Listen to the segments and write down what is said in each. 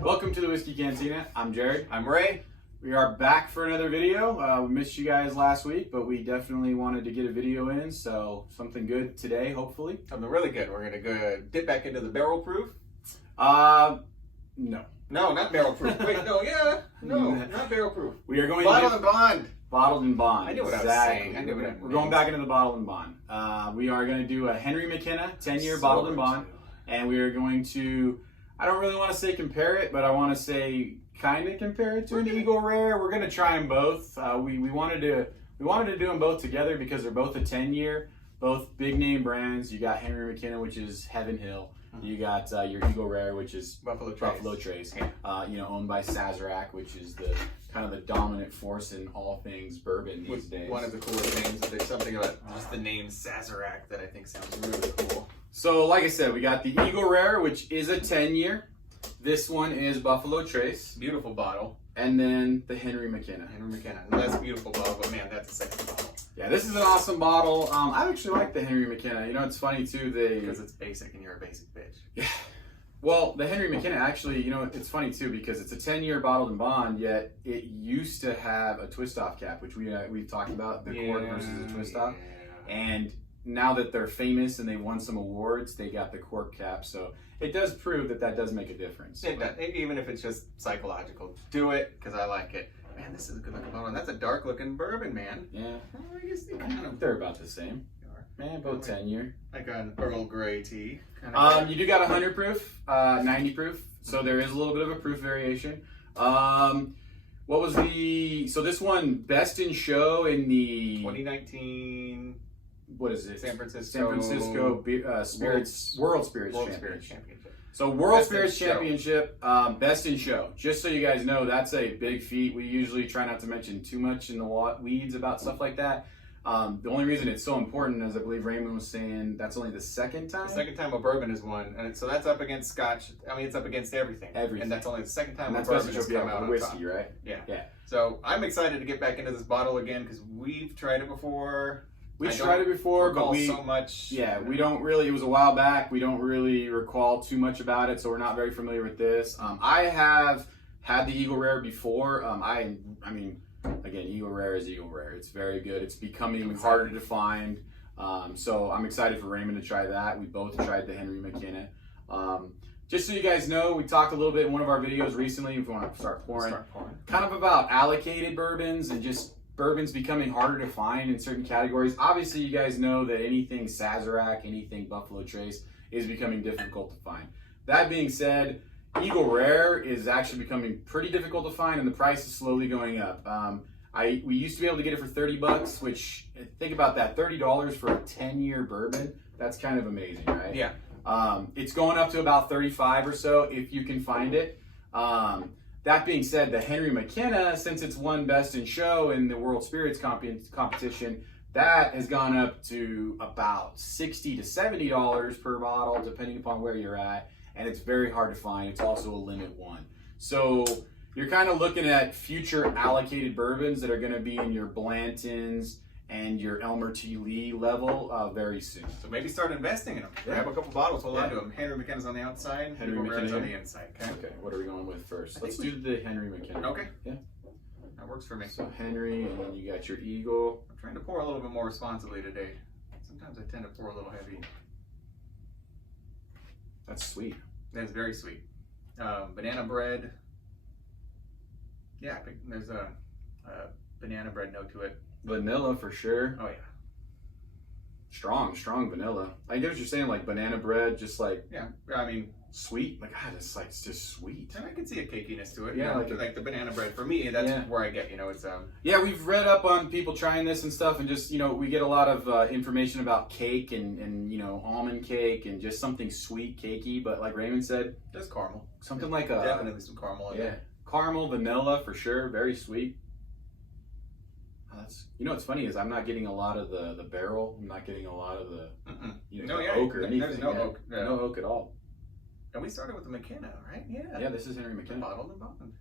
Welcome to the Whiskey Cantina. I'm Jared. I'm Ray. We are back for another video. We missed you guys last week, but we definitely wanted to get a video in, so something good today, hopefully. Something really good. We're gonna go dip back into the barrel proof. No. No, not barrel proof. Wait, not barrel proof. We are going Bottled to and bond. Bottled and bond. I knew what I was Exactly. saying. I knew what I We're going back into the bottled and bond. We are going to do a Henry McKenna 10-year bottled and bond, and we are going to, I don't really want to say compare it, but I want to say kind of compare it to an Eagle Rare. We're going to try them both. We wanted to do them both together because they're both a 10-year, both big name brands. You got Henry McKenna, which is Heaven Hill. You got your Eagle Rare, which is Buffalo Trace. Owned by Sazerac, which is the kind of the dominant force in all things bourbon these days. One of the coolest names. There's something about just the name Sazerac that I think sounds really cool. So, like I said, we got the Eagle Rare, which is a 10-year. This one is Buffalo Trace. Beautiful bottle. And then the Henry McKenna. Henry McKenna. That's a beautiful bottle, but man, that's a sexy bottle. Yeah, this is an awesome bottle. I actually like the Henry McKenna. You know, it's funny too. Because it's basic and you're a basic bitch. Yeah. Well, the Henry McKenna actually, you know, it's funny too because it's a 10-year bottled and bond. Yet it used to have a twist-off cap, which we've talked about, the cork versus the twist-off. Yeah. And now that they're famous and they've won some awards, they got the cork cap. So it does prove that does make a difference. It does. Even if it's just psychological, do it because I like it. Man, this is a good looking bottle, and that's a dark looking bourbon, man. Yeah. I guess they kind of they're about the same. Man, both 10-year. Like an Earl Grey tea. You do got 100 proof, 90 proof, so there is a little bit of a proof variation. What was so this one, best in show in the 2019. What is it? San Francisco Spirits World Spirits Championship. So Best Spirits in Championship, best in show. Just so you guys know, that's a big feat. We usually try not to mention too much in the weeds about stuff like that. The only reason it's so important, as I believe Raymond was saying, that's only the second time. The second time a bourbon has won, and so that's up against Scotch. I mean, it's up against everything. And that's only the second time a bourbon has come out on whiskey, top. right? Yeah. So I'm excited to get back into this bottle again because we've tried it before. We've tried it before, but we don't really, it was a while back, we don't really recall too much about it, so we're not very familiar with this. I have had the Eagle Rare before. I mean, again, Eagle Rare is Eagle Rare. It's very good. It's becoming harder to find. So I'm excited for Raymond to try that. We both tried the Henry McKenna. Just so you guys know, we talked a little bit in one of our videos recently, if you want to start pouring, kind of about allocated bourbons and just bourbons becoming harder to find in certain categories. Obviously, you guys know that anything Sazerac, anything Buffalo Trace is becoming difficult to find. That being said, Eagle Rare is actually becoming pretty difficult to find, and the price is slowly going up. We used to be able to get it for $30, which, think about that, $30 for a 10-year bourbon. That's kind of amazing, right? Yeah. It's going up to about $35 or so if you can find it. That being said, the Henry McKenna, since it's won Best in Show in the World Spirits competition, that has gone up to about $60 to $70 per bottle, depending upon where you're at, and it's very hard to find. It's also a limit one. So you're kind of looking at future allocated bourbons that are going to be in your Blantons and your Elmer T. Lee level very soon. So maybe start investing in them. Grab a couple bottles, hold on to them. Henry McKenna's on the outside, Henry Eagle Rare's McKenna on the inside. Okay, what are we going with first? Let's do the Henry McKenna. Okay. Yeah. That works for me. So Henry, and then you got your Eagle. I'm trying to pour a little bit more responsibly today. Sometimes I tend to pour a little heavy. That's sweet. That's very sweet. Banana bread. Yeah, I think there's a banana bread note to it. Vanilla for sure. Oh yeah. Strong vanilla. I get what you're saying, like banana bread, just like I mean sweet. Like God, it's just sweet. And I can see a cakiness to it. Yeah, like the banana bread for me. That's where I get. It's Yeah, we've read up on people trying this and stuff, and just we get a lot of information about cake and almond cake and just something sweet, cakey. But like Raymond said, just caramel. Something like definitely some caramel in there. Caramel, vanilla for sure. Very sweet. What's funny is I'm not getting a lot of the barrel. I'm not getting a lot of the oak or anything. There's no oak. No oak at all. And we started with the McKenna, right? Yeah. Yeah, this is Henry McKenna. Bottled and bond.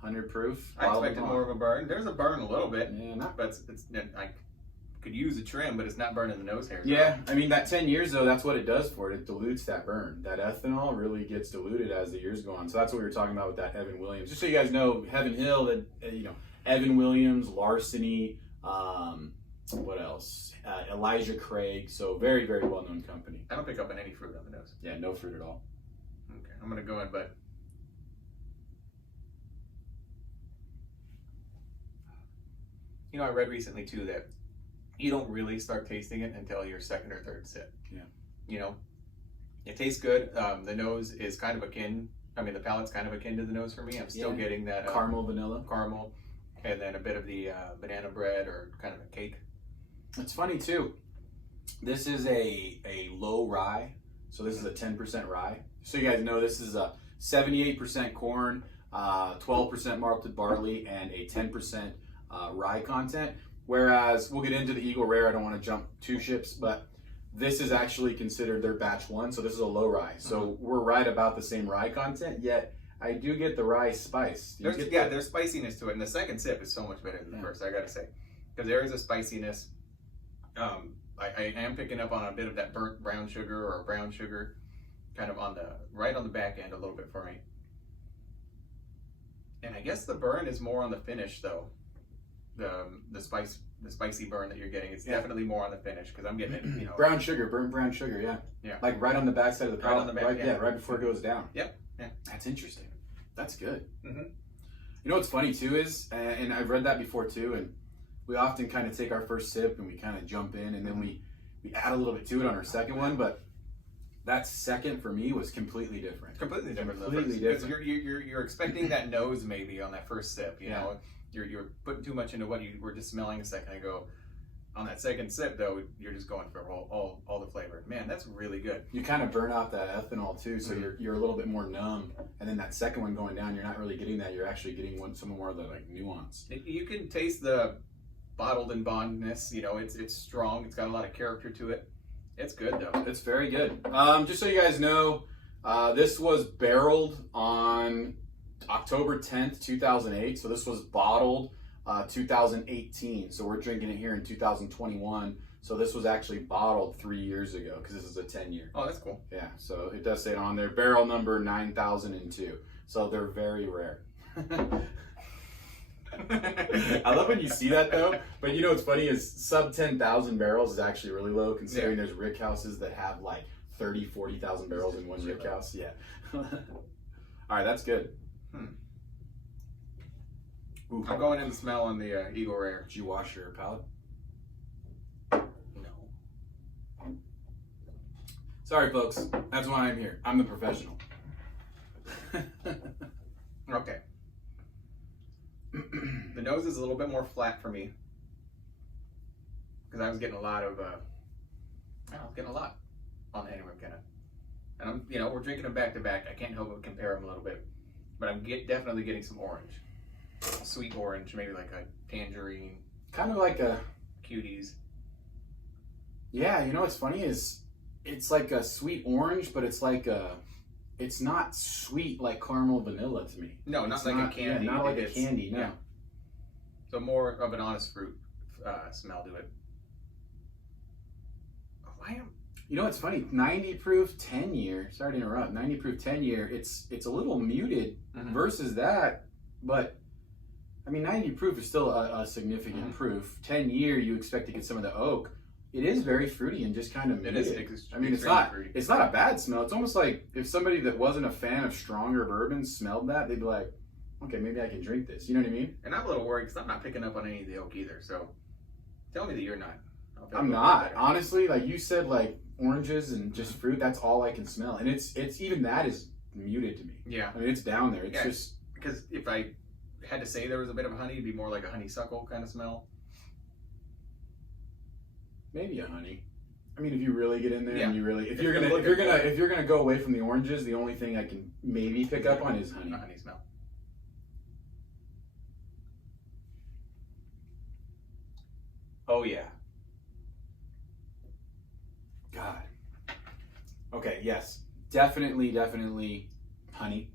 100 proof. I expected more of a burn. There's a burn a little bit. Yeah, but it's like could use a trim, but it's not burning the nose hairs. Yeah, I mean that 10 years though, that's what it does for it. It dilutes that burn. That ethanol really gets diluted as the years go on. So that's what we were talking about with that Evan Williams. Just so you guys know, Heaven Hill, that Evan Williams, Larceny, what else? Elijah Craig. So very, very well known company. I don't pick up on any fruit on the nose. Yeah, no fruit at all. Okay, I'm gonna go in, but I read recently too that you don't really start tasting it until your second or third sip. Yeah. It tastes good. The nose is kind of akin. I mean, the palate's kind of akin to the nose for me. I'm still getting that caramel, vanilla, and then a bit of the banana bread or kind of a cake. It's funny too. This is a low rye, so this is a 10% rye. So you guys know this is a 78% corn, 12% malted barley, and a 10% rye content. Whereas we'll get into the Eagle Rare. I don't want to jump two ships, but this is actually considered their batch one. So this is a low rye. So we're right about the same rye content, yet I do get the rye spice. There's spiciness to it. And the second sip is so much better than the first, I gotta say. Because there is a spiciness. I am picking up on a bit of that burnt brown sugar or brown sugar kind of right on the back end a little bit for me. And I guess the burn is more on the finish though. The spicy burn that you're getting, it's definitely more on the finish because I'm getting it, brown sugar, burnt brown sugar, yeah. Like right on the back side of the palate, right on the back, right before it goes down. Yep. Yeah. That's interesting. That's good. Mm-hmm. You know what's funny too is, and I've read that before too, and we often kind of take our first sip and we kind of jump in and then we add a little bit to it on our second one, but that second for me was completely different. Completely different. Because you're expecting that nose maybe on that first sip, you know. You're putting too much into what you were just smelling a second ago. On that second sip, though, you're just going for all the flavor. Man, that's really good. You kind of burn off that ethanol too, so you're a little bit more numb. And then that second one going down, you're not really getting that. You're actually getting some more of the nuance. You can taste the bottled and bondness. It's strong. It's got a lot of character to it. It's good though. It's very good. Just so you guys know, this was barreled on October 10th, 2008. So this was bottled 2018. So we're drinking it here in 2021. So this was actually bottled 3 years ago because this is a 10-year. Oh, that's cool. Yeah, so it does say it on there. Barrel number 9002. So they're very rare. I love when you see that though. But you know what's funny is sub 10,000 barrels is actually really low considering there's rick houses that have like 30, 40,000 barrels in one rick house. Yeah. All right, that's good. Ooh. I'm going in the smell on the Eagle Rare. Did you wash your palate? No. Sorry, folks. That's why I'm here. I'm the professional. Okay. The nose is a little bit more flat for me because I was getting a lot of. I was getting a lot on the Henry McKenna, and we're drinking them back to back. I can't help but compare them a little bit, but I'm definitely getting some orange. Sweet orange, maybe like a tangerine. Kind of like a cuties. Yeah, you know what's funny is it's like a sweet orange, but it's like it's not sweet like caramel vanilla to me. No, not like a candy. Yeah, not like a candy, no. Yeah. So more of an honest fruit smell to it. You know what's funny? 90 proof 10-year. Sorry to interrupt. 90 proof 10-year. It's a little muted versus that, but I mean 90 proof is still a significant proof. 10-year, you expect to get some of the oak. It is very fruity and just kind of muted. It is. I mean, it's not a bad smell. It's almost like if somebody that wasn't a fan of stronger bourbons smelled that, they'd be like, okay, maybe I can drink this. You know what I mean? And I'm a little worried because I'm not picking up on any of the oak either. So tell me that you're not. I'm not. Honestly, like you said, like oranges and just fruit, that's all I can smell. And it's even that is muted to me. Yeah. I mean, it's down there. It's just... Because if I had to say there was a bit of honey, it'd be more like a honeysuckle kind of smell. Maybe a honey. I mean, if you really get in there and you really, if you're gonna go away from the oranges, the only thing I can maybe pick up on is honey. A honey smell. Oh yeah. God. Okay. Yes. Definitely honey.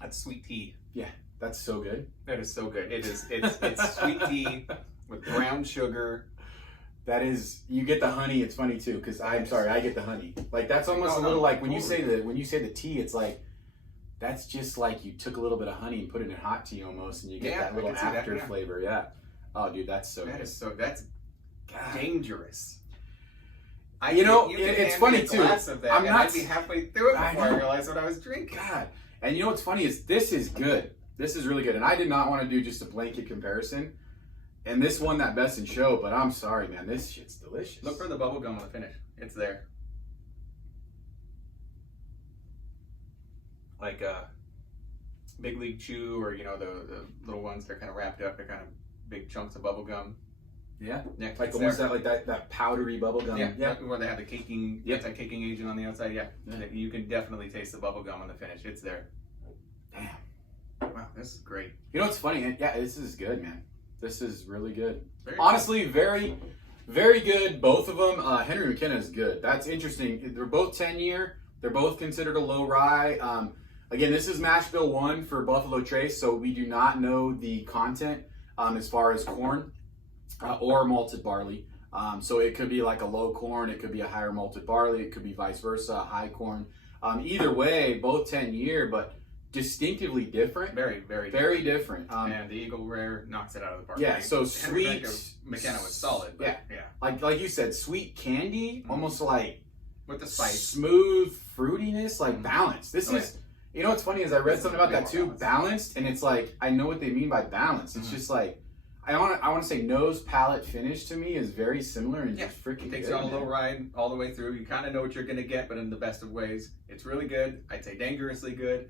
That's sweet tea. Yeah. That's so good. That is so good. It is. It's sweet tea with brown sugar. That is, you get the honey. It's funny too, because I'm sorry, I get the honey. Like that's almost a little like when you say the tea, it's like that's just like you took a little bit of honey and put it in hot tea almost, and you get that little after flavor. Yeah. Oh, dude, that's so good. That's dangerous. It's funny too. I'd be halfway through it before I realized what I was drinking. God. And you know what's funny is this is good. This is really good. And I did not want to do just a blanket comparison. And this won that best in show, but I'm sorry, man. This shit's delicious. Look for the bubble gum on the finish. It's there. Like Big League Chew, or the little ones. They're kind of wrapped up. They're kind of big chunks of bubble gum. Yeah, like almost that powdery bubble gum. Yeah, where they have the caking, anti-caking agent on the outside. Yeah, you can definitely taste the bubble gum on the finish. It's there. Damn. Wow, this is great. You know what's funny? Yeah, this is good, man. This is really good. Honestly, very, very good. Both of them. Henry McKenna is good. That's interesting. They're both 10-year. They're both considered a low rye. Again, this is mash bill 1 for Buffalo Trace, so we do not know the content as far as corn or malted barley. So it could be like a low corn. It could be a higher malted barley. It could be vice versa, high corn. Either way, both 10-year, but distinctively different. Very, very, very different. And the Eagle Rare knocks it out of the park. Yeah, so sweet. McKenna was solid. But yeah. Like you said, sweet candy, almost like with the spice, smooth fruitiness, like balanced. This is, you know what's funny is I read something about that too, balanced, and it's like I know what they mean by balanced. It's just like I want to say nose, palate, finish to me is very similar and just freaking takes good. you on a little ride all the way through. You kind of know what you're gonna get, but in the best of ways. It's really good. I'd say dangerously good.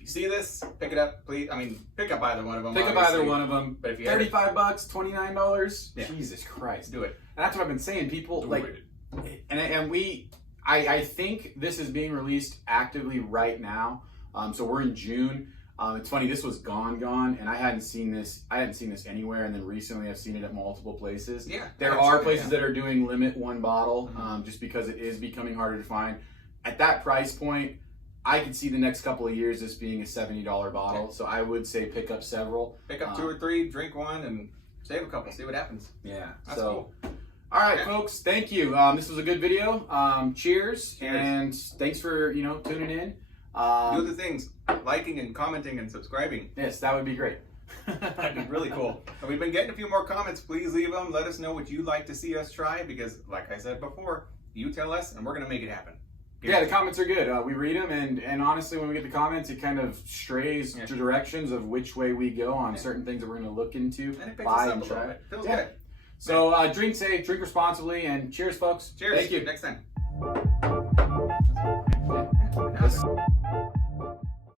You see this, pick it up, please. I mean, pick up either one of them. Pick up either one of them. But if you $35, $29, Jesus Christ, do it. And that's what I've been saying. People I think this is being released actively right now. So we're in June. It's funny. This was gone, and I hadn't seen this anywhere. And then recently, I've seen it at multiple places. Yeah, there are places that are doing limit 1 bottle, just because it is becoming harder to find. At that price point, I could see the next couple of years this being a $70 bottle. So I would say pick up several. Pick up 2 or 3, drink 1, and save a couple. See what happens. Yeah. That's cool. All right, folks. Thank you. This was a good video. Cheers. And thanks for tuning in. Do the things, liking and commenting and subscribing. Yes, that would be great. That'd be really cool. And we've been getting a few more comments. Please leave them. Let us know what you'd like to see us try, because like I said before, you tell us and we're going to make it happen. Yeah, the comments are good. We read them, and honestly, when we get the comments, it kind of strays to directions of which way we go on certain things that we're going to look into, and it picks us up and try. It feels good. So drink safe, drink responsibly, and cheers, folks. Cheers. Thank you. Next time.